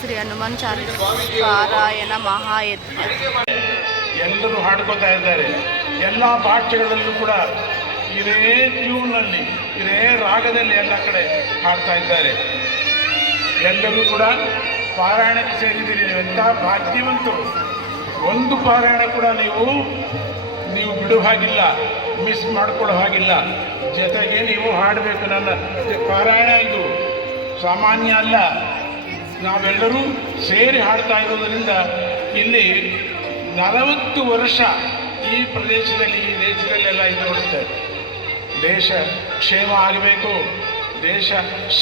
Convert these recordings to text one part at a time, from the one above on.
ಶ್ರೀ ಹನುಮಾನ್ ಚಾಲೀಸ ಪಾರಾಯಣ ಮಹಾಯಜ್ಞ ಎಲ್ಲರೂ ಹಾಡ್ಕೋತಾ ಇದ್ದಾರೆ. ಎಲ್ಲ ಭಾಷೆಗಳಲ್ಲೂ ಕೂಡ ಇದೇ ಟ್ಯೂನ್ನಲ್ಲಿ ಇದೇ ರಾಗದಲ್ಲಿ ಎಲ್ಲ ಕಡೆ ಹಾಡ್ತಾ ಇದ್ದಾರೆ. ಎಲ್ಲರೂ ಕೂಡ ಪಾರಾಯಣಕ್ಕೆ ಸೇರಿದ್ದೀರಿ. ಎಂಥ ಭಾಗ್ಯವಂತರು. ಒಂದು ಪಾರಾಯಣ ಕೂಡ ನೀವು ಬಿಡುವ ಹಾಗಿಲ್ಲ, ಮಿಸ್ ಮಾಡ್ಕೊಳ್ಳೋ ಹಾಗಿಲ್ಲ. ಜೊತೆಗೆ ನೀವು ಹಾಡಬೇಕು. ನನ್ನ ಪಾರಾಯಣ ಇದು ಸಾಮಾನ್ಯ ಅಲ್ಲ. ನಾವೆಲ್ಲರೂ ಸೇರಿ ಹಾಡ್ತಾ ಇರೋದರಿಂದ ಇಲ್ಲಿ 40 ವರ್ಷ ಈ ಪ್ರದೇಶದಲ್ಲಿ ಈ ದೇಶದಲ್ಲೆಲ್ಲ ಇದು ನೋಡುತ್ತೆ. ದೇಶ ಕ್ಷೇಮ ಆಗಬೇಕು, ದೇಶ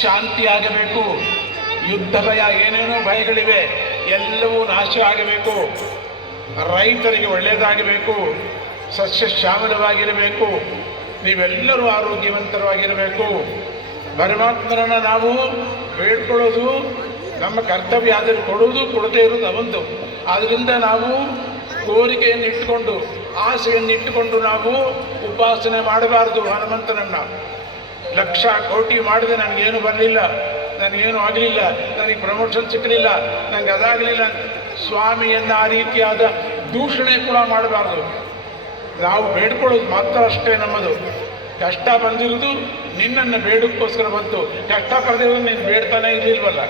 ಶಾಂತಿ ಆಗಬೇಕು, ಯುದ್ಧ ಭಯ ಏನೇನೋ ಭಯಗಳಿವೆ ಎಲ್ಲವೂ ನಾಶ ಆಗಬೇಕು, ರೈತರಿಗೆ ಒಳ್ಳೆಯದಾಗಬೇಕು, ಸಸ್ಯ ಶ್ಯಾಮಲವಾಗಿರಬೇಕು, ನೀವೆಲ್ಲರೂ ಆರೋಗ್ಯವಂತರಾಗಿರಬೇಕು. ಪರಮಾತ್ಮರನ್ನು ನಾವು ಬೇಡ್ಕೊಳ್ಳೋದು ನಮ್ಮ ಕರ್ತವ್ಯ. ಆದರೆ ಕೊಡೋದು ಕೊಡದೇ ಇರೋದು ಅವಂದು. ಆದ್ದರಿಂದ ನಾವು ಕೋರಿಕೆಯನ್ನು ಇಟ್ಟುಕೊಂಡು ಆಸೆಯನ್ನು ಇಟ್ಟುಕೊಂಡು ನಾವು ಉಪಾಸನೆ ಮಾಡಬಾರ್ದು. ಹನುಮಂತನನ್ನು ಲಕ್ಷ ಕೋಟಿ ಮಾಡಿದೆ, ನನಗೇನು ಬರಲಿಲ್ಲ, ನನಗೇನು ಆಗಲಿಲ್ಲ, ನನಗೆ ಪ್ರಮೋಷನ್ ಸಿಕ್ಕಲಿಲ್ಲ, ನನಗೆ ಅದಾಗಲಿಲ್ಲ, ಸ್ವಾಮಿಯನ್ನು ಆ ರೀತಿಯಾದ ದೂಷಣೆ ಕೂಡ ಮಾಡಬಾರ್ದು. ನಾವು ಬೇಡ್ಕೊಳ್ಳೋದು ಮಾತ್ರ ಅಷ್ಟೇ ನಮ್ಮದು. ಕಷ್ಟ ಬಂದಿರೋದು ನಿನ್ನನ್ನು ಬೇಡಕ್ಕೋಸ್ಕರ ಬಂತು. ಕಷ್ಟ ಪಡೆದಿರೋದು ನೀನು ಬೇಡ್ತಾನೆ ಇರಲಿಲ್ವಲ್ಲ.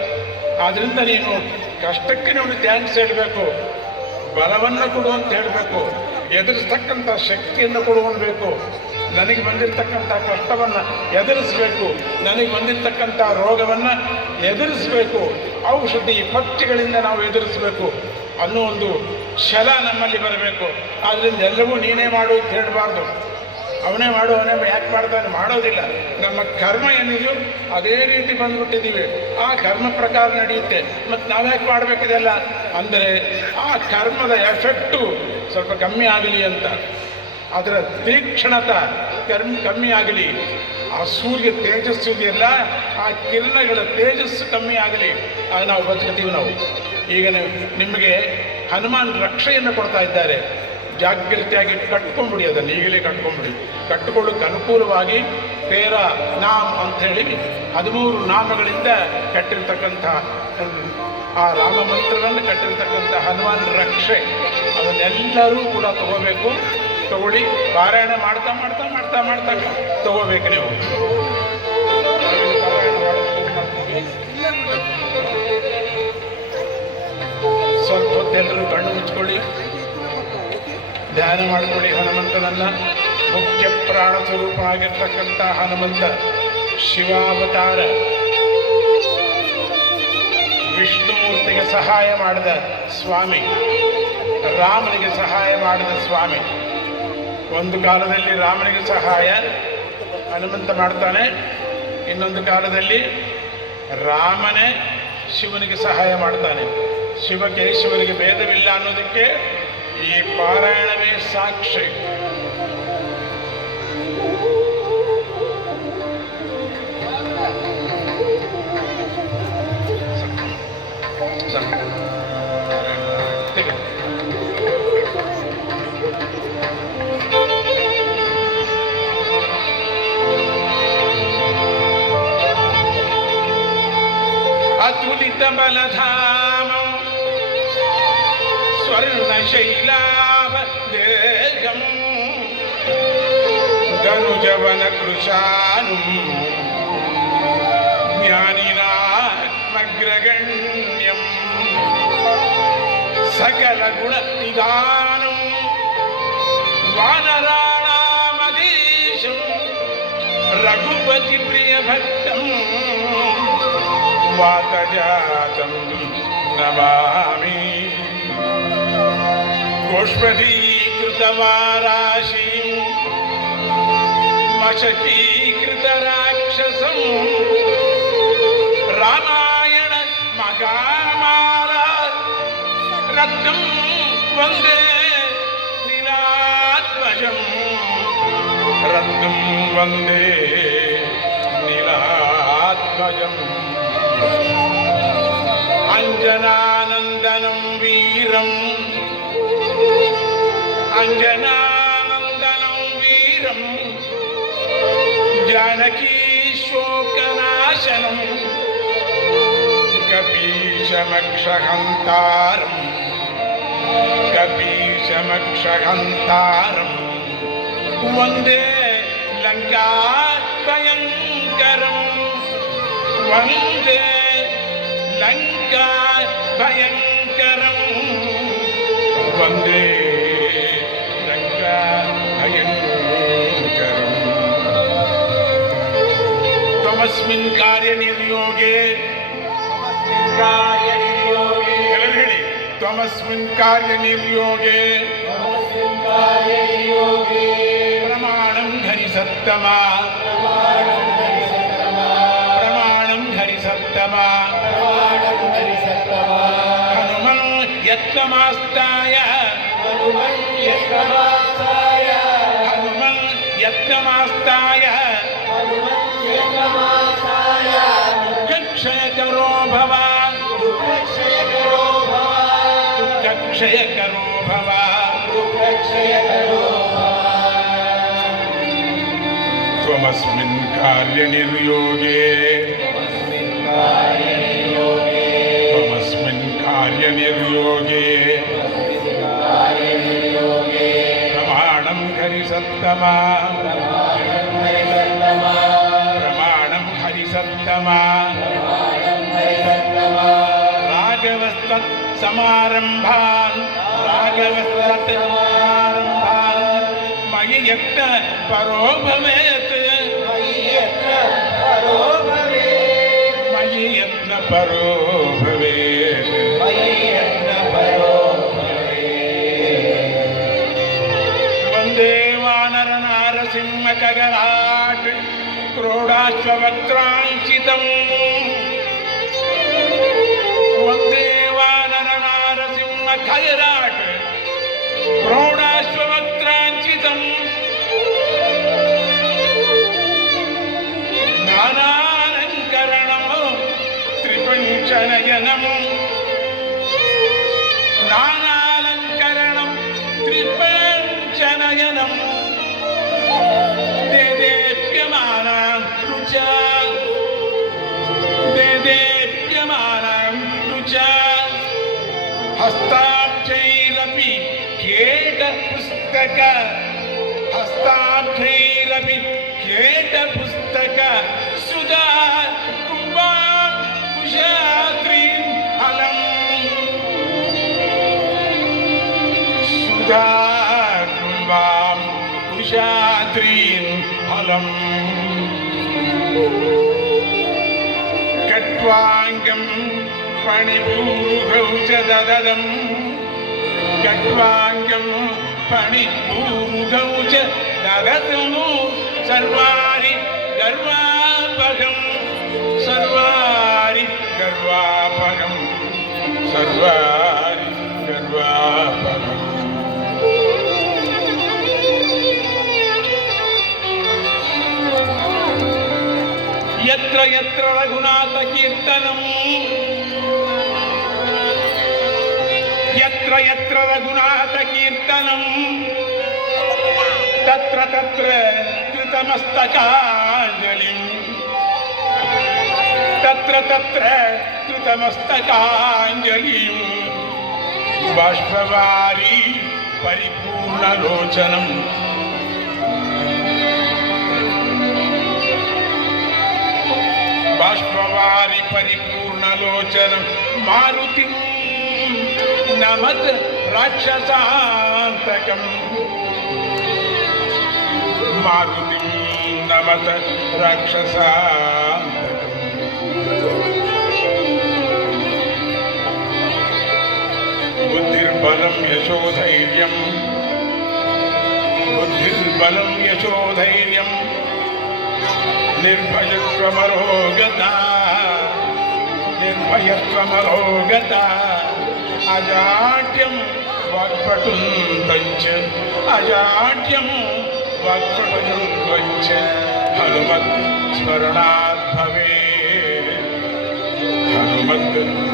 ಆದ್ದರಿಂದ ನೀನು ಕಷ್ಟಕ್ಕೆ ನಾವು ಥ್ಯಾಂಕ್ಸ್ ಹೇಳಬೇಕು, ಬಲವನ್ನು ಕೊಡು ಅಂತ ಹೇಳಬೇಕು, ಎದುರಿಸ್ತಕ್ಕಂಥ ಶಕ್ತಿಯನ್ನು ಕೊಡುವಬೇಕು. ನನಗೆ ಬಂದಿರತಕ್ಕಂಥ ಕಷ್ಟವನ್ನು ಎದುರಿಸಬೇಕು, ನನಗೆ ಬಂದಿರತಕ್ಕಂಥ ರೋಗವನ್ನು ಎದುರಿಸಬೇಕು, ಔಷಧಿ ಪಥ್ಯಗಳಿಂದ ನಾವು ಎದುರಿಸಬೇಕು ಅನ್ನೋ ಒಂದು ಛಲ ನಮ್ಮಲ್ಲಿ ಬರಬೇಕು. ಆದ್ದರಿಂದ ಎಲ್ಲವೂ ನೀನೇ ಮಾಡು ಅಂತ ಹೇಳಬಾರ್ದು. ಅವನೇ ಮಾಡು, ಅವನೇ ಯಾಕೆ ಮಾಡ್ತಾನೆ, ಮಾಡೋದಿಲ್ಲ. ನಮ್ಮ ಕರ್ಮ ಏನಿದೆಯೋ ಅದೇ ರೀತಿ ಬಂದುಬಿಟ್ಟಿದ್ದೀವಿ. ಆ ಕರ್ಮ ಪ್ರಕಾರ ನಡೆಯುತ್ತೆ. ಮತ್ತು ನಾವ್ಯಾಕೆ ಮಾಡಬೇಕಿದೆಲ್ಲ ಅಂದರೆ ಆ ಕರ್ಮದ ಎಫೆಕ್ಟು ಸ್ವಲ್ಪ ಕಮ್ಮಿ ಆಗಲಿ ಅಂತ, ಅದರ ತೀಕ್ಷ್ಣತ ಕಮ್ಮಿ ಆಗಲಿ, ಆ ಸೂರ್ಯ ತೇಜಸ್ಸು ಇದೆಯಲ್ಲ ಆ ಕಿರಣಗಳ ತೇಜಸ್ಸು ಕಮ್ಮಿ ಆಗಲಿ, ಆಗ ನಾವು ಬದುಕುತ್ತೀವಿ. ನಾವು ಈಗ ನಿಮಗೆ ಹನುಮಾನ್ ರಕ್ಷೆಯನ್ನು ಕೊಡ್ತಾ ಇದ್ದಾರೆ. ಜಾಗೃತಿಯಾಗಿ ಕಟ್ಕೊಂಡ್ಬಿಡಿ, ಅದನ್ನು ಈಗಲೇ ಕಟ್ಕೊಂಡ್ಬಿಡಿ. ಕಟ್ಟಿಕೊಳ್ಳೋಕೆ ಅನುಕೂಲವಾಗಿ ಪೇರ ನಾಮ್ ಅಂಥೇಳಿ 13 ನಾಮಗಳಿಂದ ಕಟ್ಟಿರ್ತಕ್ಕಂಥ ಆ ರಾಮ ಮಂತ್ರವನ್ನು ಕಟ್ಟಿರ್ತಕ್ಕಂಥ ಹನುಮಾನ್ ರಕ್ಷೆ ಅದನ್ನೆಲ್ಲರೂ ಕೂಡ ತಗೋಬೇಕು. ತಗೊಳ್ಳಿ, ಪಾರಾಯಣ ಮಾಡ್ತಾ ಮಾಡ್ತಾ ಮಾಡ್ತಾ ಮಾಡ್ತಾ ತಗೋಬೇಕು ನೀವು. ಸ್ವಲ್ಪ ಹೊತ್ತೆಲ್ಲರೂ ಕಣ್ಣು ಮುಚ್ಕೊಳ್ಳಿ, ಧ್ಯಾನ ಮಾಡಿಕೊಳ್ಳಿ. ಹನುಮಂತನನ್ನು ಮುಖ್ಯ ಪ್ರಾಣ ಸ್ವರೂಪ ಆಗಿರ್ತಕ್ಕಂಥ ಹನುಮಂತ ಶಿವಾವತಾರ, ವಿಷ್ಣುಮೂರ್ತಿಗೆ ಸಹಾಯ ಮಾಡಿದ ಸ್ವಾಮಿ, ರಾಮನಿಗೆ ಸಹಾಯ ಮಾಡಿದ ಸ್ವಾಮಿ. ಒಂದು ಕಾಲದಲ್ಲಿ ರಾಮನಿಗೆ ಸಹಾಯ ಹನುಮಂತ ಮಾಡ್ತಾನೆ, ಇನ್ನೊಂದು ಕಾಲದಲ್ಲಿ ರಾಮನೇ ಶಿವನಿಗೆ ಸಹಾಯ ಮಾಡ್ತಾನೆ. ಶಿವಕೇಶವರಿಗೆ ಭೇದವಿಲ್ಲ ಅನ್ನೋದಕ್ಕೆ ಈ ಪಾರಾಯಣವೇ ಸಾಕ್ಷಿ. ಅತುಲಿತ ಬಲಧಾಮ ಸ್ವರ್ಣಶೈಲಾಭದೇಹಂ ಧನುಜವನ ಕೃಶಾನುಂ ಜ್ಞಾನಿನಾತ್ಮಗ್ರಗಣ್ಯಂ ಸಕಲ ಗುಣ ನಿಧಾನಂ ವಾನರಾಣಾಮಧೀಶಂ ರಘುಪತಿ ಪ್ರಿಯ ಭಕ್ತಂ ವಾತಜಾತಂ ನಮಾಮಿ. ಗೋಷ್ಪದೀಕೃತವಾರಾಶಿ ಮಶಕೀಕೃತ ರಾಕ್ಷಸಂ ರಾಮಾಯಣ ಮಗಾಮಾಲ ರತ್ನಂ ವಂದೇ ನೀಲಾಧ್ವಜಂ ರತ್ನಂ ವಂದೇ ನೀಲಾಧ್ವಜಂ ಅಂಜನಾನಂದನಂ ವೀರಂ ಅಂಜನಾನಂದನಂ ವೀರಂ ಜಾನಕೀ ಶೋಕನಾಶನಂ ಕಪೀಶ कपीशमक्षहन्तारम् कपीशमक्षहन्तारम् वन्दे लङ्काभयङ्करम् वन्दे लङ्काभयङ्करम् वन्दे लङ्काभयङ्करम् त्वमस्मिन् कार्यनिर्योगे ಹೇಳಿ त्वमस्मिन् कार्यनिर्योगे प्रमाणं धरि सत्तमा प्रमाणं धरि सत्तमा हनुमन् यत्नमास्ताय हनुमन् यत्नमास्ताय दुःखक्षयकरो भव दुःखक्षयकरो भव त्वमस्मिन् कार्यनिर्योगे त्वमस्मिन् कार्यनिर्योगे प्रमाणं हरि सत्तमा प्रमाणं हरि सत्तमा राघवस्तत् समारम्भान् राघवस्तत् समारम्भान् मयि यत्न परो भवेत् मयि यत्न परो भवेत् वन्दे वानर नारसिंह खगराट् क्रोडाश्ववक्त्राञ्चितम् वन्दे वानर नारसिंह खगराट् क्रोडाश्ववक्त्राञ्चितम् नानालङ्करणम् त्रिपञ्चनयनम् नानालङ्करणं त्रिपञ्चनयनम् देदेप्यमानां रुचा देदेप्यमानां रुचा हस्ताब्जैरपि खेटपुस्तक हस्ताब्जैरपि खेटपुस्तक सुधा कुम्भां कुशात्रीं अलम् सुधा कुम्भां कुशात्रीं अलम् कट्वाङ्गं पणिभूगौ च दददम् कट्वाङ्गं पणिभूगौ च ददतनु सर्वारि गर्वापगं सर्वारि गर्वापगं सर्वारि गर्वापगम् यत्र यत्र रघुनाथ कीर्तनम् यत्र यत्र रघुनाथ कीर्तनम् तत्र तत्र कृतमस्तकाञ्जलिम् तत्र तत्र कृतमस्तकाञ्जलिम् बाष्पवारी परिपूर्णलोचनम् बाष्पवारी परिपूर्णलोचनं मारुतिं नमत राक्षसान्तकम् मारुतिं नमत राक्षसान्तकम् बुद्धिर्बलं यशोधैर्यं बुद्धिर्बलं यशोधैर्यं निर्भयत्वमरोगता निर्भयत्वमरोगता अजाड्यं वाक्पटुन्तं च अजाड्यं वाक्पटुन्तं च हनुमत् स्मरणात् भवेत् हनुमत्